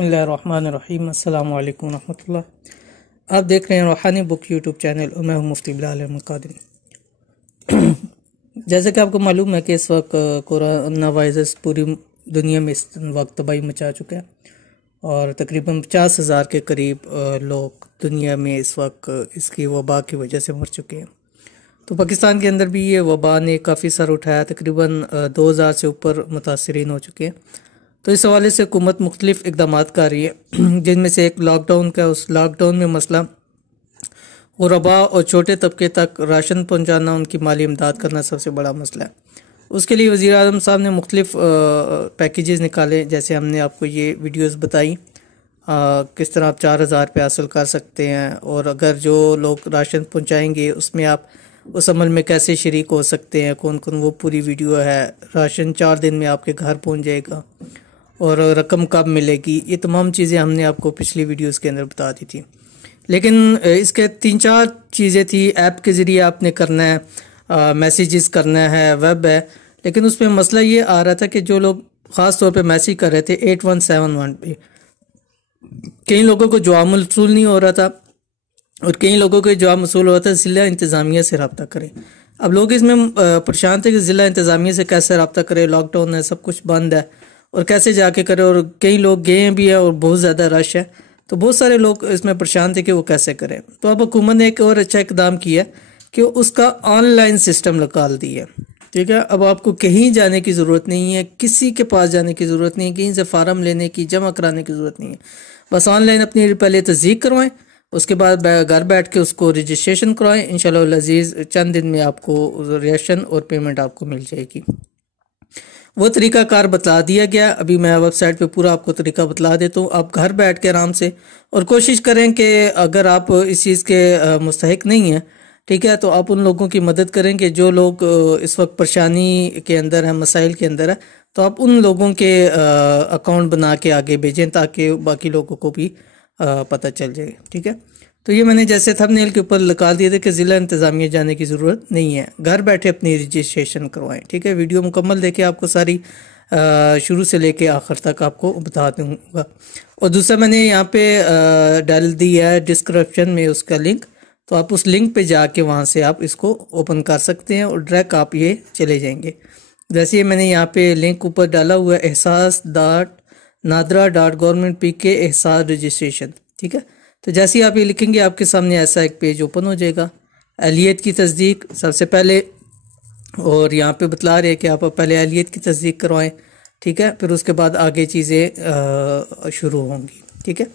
बिस्मिल्लाहिर्रहमानिर्रहीम। अस्सलामु अलैकुम रहमतुल्लाह। आप देख रहे हैं रूहानी बुक यूट्यूब चैनल और मैं हूँ मुफ्ती बिलाल अहमद कादरी। जैसे कि आपको मालूम है कि इस वक्त कोरोना वायरस पूरी दुनिया में इस वक्त तबाही मचा चुका है और तकरीबन 50,000 के करीब लोग दुनिया में इस वक्त इसकी वबा की वजह से मर चुके हैं। तो पाकिस्तान के अंदर भी ये वबा ने काफ़ी सर उठाया, तकरीबन 2,000 से ऊपर मुतासरीन हो चुके हैं। तो इस हवाले से हुकूमत मुख्तलिफ इक़दाम कर रही है, जिनमें से एक लॉकडाउन का। उस लॉकडाउन में मसला गुरबा और छोटे तबके तक राशन पहुँचाना, उनकी माली इमदाद करना सबसे बड़ा मसला है। उसके लिए वज़ीर आज़म साहब ने मुख्तलिफ पैकेजेस निकाले, जैसे हमने आपको ये वीडियोस बताई किस तरह आप 4,000 रुपये हासिल कर सकते हैं, और अगर जो लोग राशन पहुँचाएँगे उसमें आप उस अमल में कैसे शरीक हो सकते हैं, कौन कौन, वो पूरी वीडियो है। राशन 4 दिन में आपके घर पहुँच जाएगा और रकम कब मिलेगी, ये तमाम चीज़ें हमने आपको पिछली वीडियोस के अंदर बता दी थी। लेकिन इसके 3-4 चीज़ें थी। ऐप के ज़रिए आपने करना है, मैसेजेस करना है, वेब है। लेकिन उसमें मसला ये आ रहा था कि जो लोग ख़ास तौर पे मैसेज कर रहे थे 8171 पे, कई लोगों को जवाब मौसूल नहीं हो रहा था और कई लोगों को जवाब मौसूल हो रहा था ज़िला इंतज़ामिया से रब्ता करें। अब लोग इसमें परेशान थे कि ज़िला इंतज़ामिया से कैसे रब्ता करें, लॉकडाउन है, सब कुछ बंद है और कैसे जाके करें, और कई लोग गए भी हैं और बहुत ज़्यादा रश है। तो बहुत सारे लोग इसमें परेशान थे कि वो कैसे करें। तो अब हुकूमत ने एक और अच्छा इकदाम किया कि उसका ऑनलाइन सिस्टम निकाल दिया। ठीक है, अब आपको कहीं जाने की ज़रूरत नहीं है, किसी के पास जाने की ज़रूरत नहीं है, कहीं से फार्म लेने की, जमा कराने की ज़रूरत नहीं है। बस ऑनलाइन अपनी पहले तस्दीक करवाएं, उसके बाद घर बैठ के उसको रजिस्ट्रेशन करवाएं। इंशाअल्लाह अज़ीज़ चंद दिन में आपको राशन और पेमेंट आपको मिल जाएगी। वो तरीका कार बता दिया गया। अभी मैं वेबसाइट पे पूरा आपको तरीका बतला देता हूँ। आप घर बैठ के आराम से, और कोशिश करें कि अगर आप इस चीज़ के मुस्तहिक नहीं हैं, ठीक है, तो आप उन लोगों की मदद करें कि जो लोग इस वक्त परेशानी के अंदर है, मसाइल के अंदर है, तो आप उन लोगों के अकाउंट बना के आगे भेजें ताकि बाकी लोगों को भी पता चल जाए। ठीक है, तो ये मैंने जैसे थंबनेल के ऊपर निकाल दिए थे कि ज़िला इंतज़ामिया जाने की ज़रूरत नहीं है, घर बैठे अपनी रजिस्ट्रेशन करवाएं। ठीक है, वीडियो मुकम्मल देखें, आपको सारी शुरू से लेके आखिर तक आपको बता दूँगा। और दूसरा मैंने यहाँ पे डाल दिया है डिस्क्रिप्शन में उसका लिंक, तो आप उस लिंक पे जाके वहाँ से आप इसको ओपन कर सकते हैं और डायरेक्ट आप ये चले जाएंगे। जैसे ये मैंने यहाँ पे लिंक ऊपर डाला हुआ है, ehsas.nadra.government.pk एहसास रजिस्ट्रेशन। ठीक है, तो जैसे ही आप ये लिखेंगे आपके सामने ऐसा एक पेज ओपन हो जाएगा। अहलियत की तस्दीक सबसे पहले, और यहाँ पे बतला रहे हैं कि आप पहले अहलियत की तस्दीक करवाएं। ठीक है, फिर उसके बाद आगे चीज़ें शुरू होंगी। ठीक है,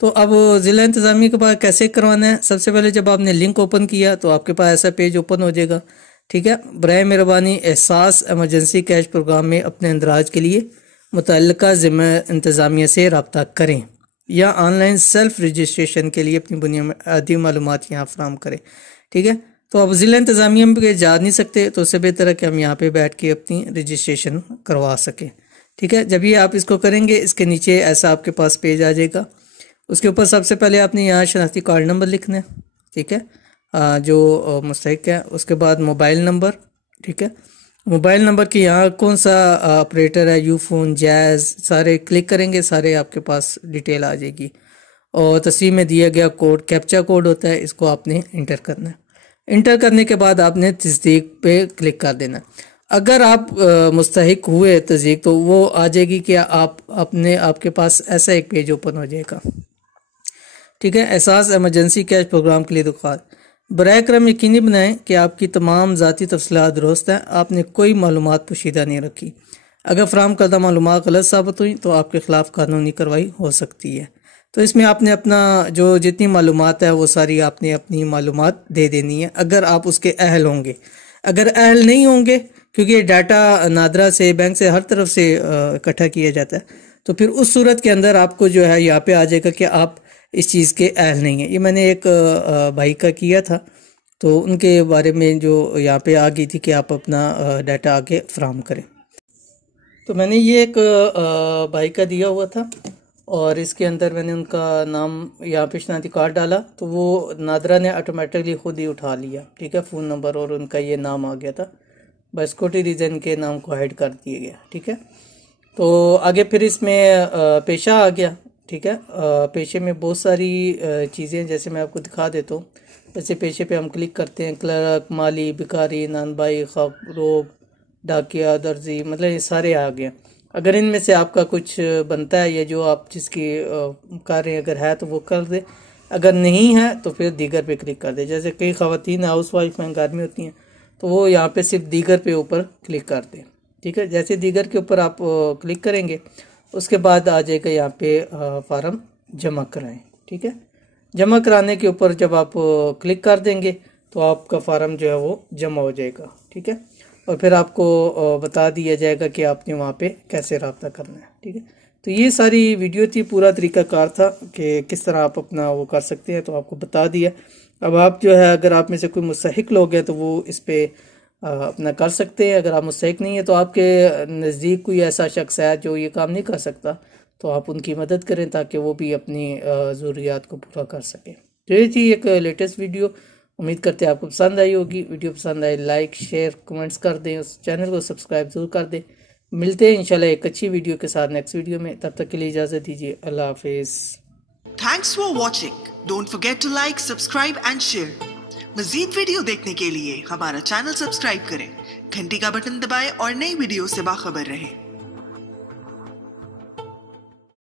तो अब ज़िला इंतज़ामिया के बाद कैसे करवाना है, सबसे पहले जब आपने लिंक ओपन किया तो आपके पास ऐसा पेज ओपन हो जाएगा। ठीक है, बराए मेहरबानी एहसास एमरजेंसी कैश प्रोग्राम में अपने अंदराज के लिए मुतल्लिका ज़िला इंतज़ामिया से रब्ता करें या ऑनलाइन सेल्फ रजिस्ट्रेशन के लिए अपनी बुनियादी मालूमात यहाँ फराम करें। ठीक है, तो अब ज़िला इंतज़ामिया में जा नहीं सकते, तो उससे बेहतर है कि हम यहाँ पे बैठ के अपनी रजिस्ट्रेशन करवा सकें। ठीक है, जब ये आप इसको करेंगे, इसके नीचे ऐसा आपके पास पेज आ जाएगा। उसके ऊपर सबसे पहले आपने यहाँ शनाख्ती कार्ड नंबर लिखना है। ठीक है, जो मुस्तहिक है। उसके बाद मोबाइल नंबर। ठीक है, मोबाइल नंबर के यहाँ कौन सा ऑपरेटर है, यूफोन, जैज़, सारे क्लिक करेंगे, सारे आपके पास डिटेल आ जाएगी। और तस्वीर में दिया गया कोड कैप्चा कोड होता है, इसको आपने इंटर करना है। इंटर करने के बाद आपने तस्दीक पे क्लिक कर देना। अगर आप मुस्तहिक हुए तस्दीक, तो वो आ जाएगी कि आप अपने आपके पास ऐसा एक पेज ओपन हो जाएगा। ठीक है, एहसास एमरजेंसी कैश प्रोग्राम के लिए दरख्वास्त, बराए करम यकीनी बनाएं कि आपकी तमाम ज़ाती तफसीलात दुरुस्त हैं, आपने कोई मालूमात पोशीदा नहीं रखी। अगर फराम करदा मालूमात गलत साबित हुई तो आपके ख़िलाफ़ कानूनी कार्रवाई हो सकती है। तो इसमें आपने अपना जो जितनी मालूमात है वो सारी आपने अपनी मालूमात दे देनी है, अगर आप उसके अहल होंगे। अगर अहल नहीं होंगे, क्योंकि ये डाटा नादरा से, बैंक से, हर तरफ से इकट्ठा किया जाता है, तो फिर उस सूरत के अंदर आपको जो है यहाँ पे आ जाएगा कि आप इस चीज़ के अहल नहीं है। ये मैंने एक भाई का किया था, तो उनके बारे में जो यहाँ पे आ गई थी कि आप अपना डाटा आगे फ्राहम करें। तो मैंने ये एक भाई का दिया हुआ था और इसके अंदर मैंने उनका नाम यहाँ पे शनाख्ती कार्ड डाला, तो वो नादरा ने ऑटोमेटिकली खुद ही उठा लिया। ठीक है, फ़ोन नंबर और उनका ये नाम आ गया था, बस सिक्योरिटी रीज़न के नाम को हाइड कर दिया गया। ठीक है, तो आगे फिर इसमें पेशा आ गया। ठीक है। पेशे में बहुत सारी चीज़ें, जैसे मैं आपको दिखा देता हूँ। जैसे पेशे पे हम क्लिक करते हैं, क्लर्क, माली, भिखारी, नानबाई, खरोब, डाकिया, दर्जी, मतलब ये सारे आ गए। अगर इनमें से आपका कुछ बनता है या जो आप जिसकी कार्य अगर है तो वो कर दे, अगर नहीं है तो फिर दीगर पे क्लिक कर दे। जैसे कई ख़वातीन हाउस वाइफ हैं, घर में होती हैं, तो वो यहाँ पे सिर्फ दीगर पे ऊपर क्लिक कर दें। ठीक है, जैसे दीगर के ऊपर आप क्लिक करेंगे उसके बाद आ जाएगा यहाँ पे फार्म जमा कराएं। ठीक है, जमा कराने के ऊपर जब आप क्लिक कर देंगे तो आपका फार्म जो है वो जमा हो जाएगा। ठीक है, और फिर आपको बता दिया जाएगा कि आपने वहाँ पे कैसे रब्ता करना है। ठीक है, तो ये सारी वीडियो थी, पूरा तरीक़ाकार था कि किस तरह आप अपना वो कर सकते हैं, तो आपको बता दिया। अब आप जो है, अगर आप में से कोई मुस्तहिक लोग हैं तो वो इस पे अपना कर सकते हैं। अगर आप मुस्तहिक नहीं है तो आपके नज़दीक कोई ऐसा शख्स है जो ये काम नहीं कर सकता, तो आप उनकी मदद करें ताकि वो भी अपनी ज़रूरियात को पूरा कर सकें। तो ये थी एक लेटेस्ट वीडियो, उम्मीद करते हैं आपको पसंद आई होगी। वीडियो पसंद आए लाइक शेयर कमेंट्स कर दें, उस चैनल को सब्सक्राइब ज़रूर कर दें। मिलते हैं इंशाल्लाह एक अच्छी वीडियो के साथ नेक्स्ट वीडियो में, तब तक के लिए इजाज़त दीजिए। अल्लाह हाफिज़। Thanks for watching. Don't forget to like, subscribe and share. मजीद वीडियो देखने के लिए हमारा चैनल सब्सक्राइब करें, घंटी का बटन दबाएं और नई वीडियो से बाखबर रहें।